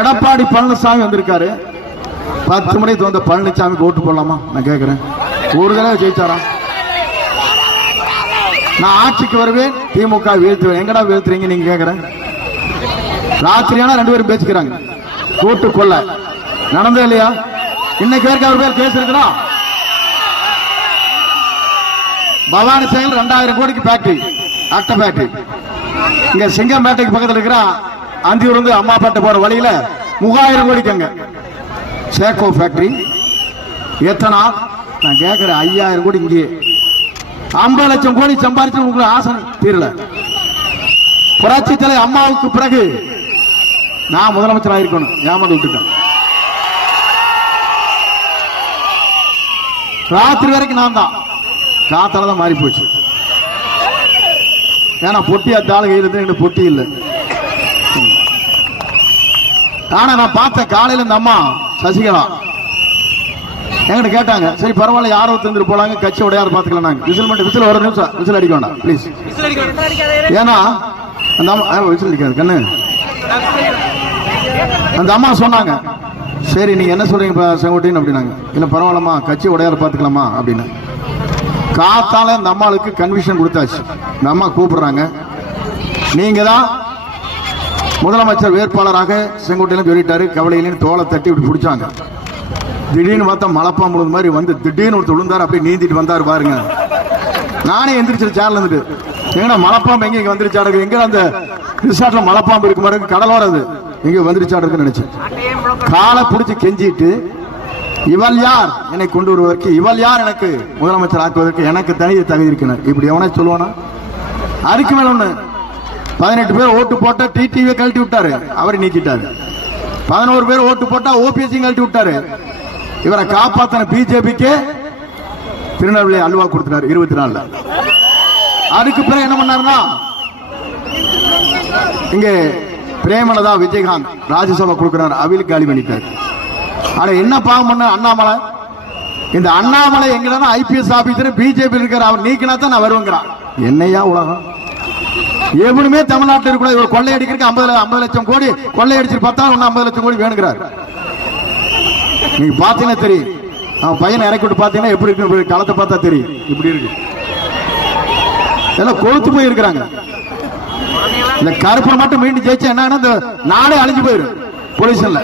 எடப்பாடி பழனிசாமி வந்திருக்காரு. 10 மணிக்கு வந்த பழனிசாமிக்கு ஓட்டு போடலாமா? நான் கேட்கிறேன். ஒரு தடவை ஜெயிச்சாரா? நான் ஆட்சிக்கு வருவேன், திமுக வீழ்த்துவேன். எங்கடா வீழ்த்துறீங்க நீங்க? கேட்கிறேன். ராத்திரியான 2 பேரும் பேசிக்கிறாங்க. கூட்டு கொள்ள நடந்தது இல்லையா? இன்னைக்கு வரைக்கும் அவர் பேர் கேஸ் இருக்குதா? பவானி சாகர் 2000 கோடிக்கு ஃபேக்டரி, அட்டை ஃபேக்டரி. இங்க சிங்கம்பேட்டைக்கு பக்கத்தில் இருக்கிற அந்தியூர் இருந்து அம்மாப்பேட்டை போற வழியில 3000 கோடிக்கு அங்க சேகோ ஃபேக்டரி. எத்தனை நாள் நான் கேட்கிறேன்? 5000 கோடி இங்கே. 50 லட்சம் கோடி சம்பாதிச்சு உங்களுக்கு ஆசை தீரல. புரட்சி தலைவர் அம்மாவுக்கு பிறகு நான் முதலமைச்சர் ஆயிருக்கணும், ஏமாந்து விட்டுட்டேன். ராத்திரி வரைக்கும் நான் தான், காத்தால மாறி போச்சு. ஏன்னா பொட்டியா தாள் கையில் பொட்டி இல்லை. ஆனா நான் பார்த்த காலையில இந்த அம்மா சசிகலா என்கிட்ட கேட்டாங்க, சரி பரவாயில்ல யாரோ தந்துட்டு போலாங்க, கட்சி உடையாரு பாத்துக்கலாம். நாங்க விசில் மட்டும் விசில் ஒரு நிமிஷம் விசில் அடிக்க வேண்டாம் பிளீஸ். ஏன்னா அந்த அம்மா விசில் அடிக்காது கண்ணு. அந்த அம்மா சொன்னாங்க, சரி நீங்க என்ன சொல்றீங்க செங்கோட்டையன் அப்படின்னாங்க. இல்ல பரவாயில்லம்மா கட்சி உடையாரு பாத்துக்கலாமா அப்படின்னு. காத்தால இந்த அம்மாளுக்கு கன்விஷன் கொடுத்தாச்சு. இந்த அம்மா கூப்பிடுறாங்க, நீங்க தான் முதலமைச்சர் வேட்பாளராக செங்கோட்டையில சொல்லிட்டாரு. கவலையிலேன்னு தோலை தட்டி இப்படி பிடிச்சாங்க. திடீர்னு பார்த்தா மலைப்பாம்பு மாதிரி வந்து திடீர்னு ஒருத்தர் விழுந்தாரு, அப்படியே நீந்திட்டு வந்தாரு பாருங்க. நானே எந்திரிச்சு சேனல் இருந்துட்டு, எங்கடா மலைப்பாம்பு எங்க இங்க வந்துருச்சாடு, எங்க அந்த ரிசார்ட்ல மலைப்பாம்பு இருக்கு மாதிரி கடலோட அது எங்க வந்துருச்சாடு இருக்குன்னு நினைச்சேன். காலை பிடிச்சி கெஞ்சிட்டு, இவள் யார் என்னை கொண்டு வருவதற்கு, இவள் யார் எனக்கு முதலமைச்சர் ஆக்குவதற்கு, எனக்கு தனி தகுதி இருக்கிறார். இப்படி எவனே சொல்லுவானா? அதுக்கு மேல ஒண்ணு, 18 பேர் ஓட்டு போட்ட டிடிவி கழட்டி விட்டாரு, அவரை நீக்கிட்டாரு. 11 பேர் ஓட்டு போட்டா ஓபிஎஸ் கழட்டி விட்டாரு. இவரை காப்பாத்தின பிஜேபிக்கு திருநெல்வேலி அல்வா கொடுத்தாரு 24. அதுக்கு பிறகு என்ன பண்ணாருன்னா, இங்க பிரேமலதா விஜயகாந்த் ராஜ்யசபா கொடுக்கிறார், அவிலுக்கு காலி பண்ணிட்டாரு. ஆனா என்ன பாவம் பண்ண அண்ணாமலை, இந்த அண்ணாமலை எங்கன்னா ஐபிஎஸ் ஆபீசர் பிஜேபி இருக்கிற, அவர் நீக்கினா தான் நான் வருவேங்கிறான். என்னையா உலகம்? எவனுமே தமிழ்நாட்டில் இருக்க இவர் கொள்ளையடிக்கிறதுக்கு 50 லட்சம் கோடி கொள்ளையடிச்சு பார்த்தா 50 லட்சம் கோடி வேணுங்கிறார். நீங்க பாத்தீங்கன்னா தெரியும். அவன் பையனை இறக்கி விட்டு பாத்தீங்கன்னா எப்படி இருக்கு, களத்தை பார்த்தா தெரியும். இப்படி இருக்கு, எல்லாம் கொழுத்து போய் இருக்கிறாங்க. இந்த கருப்பை மட்டும் மீண்டும் ஜெயிச்சா என்ன, இந்த நாடே அழிஞ்சு போயிடும் பொலிஷன்ல.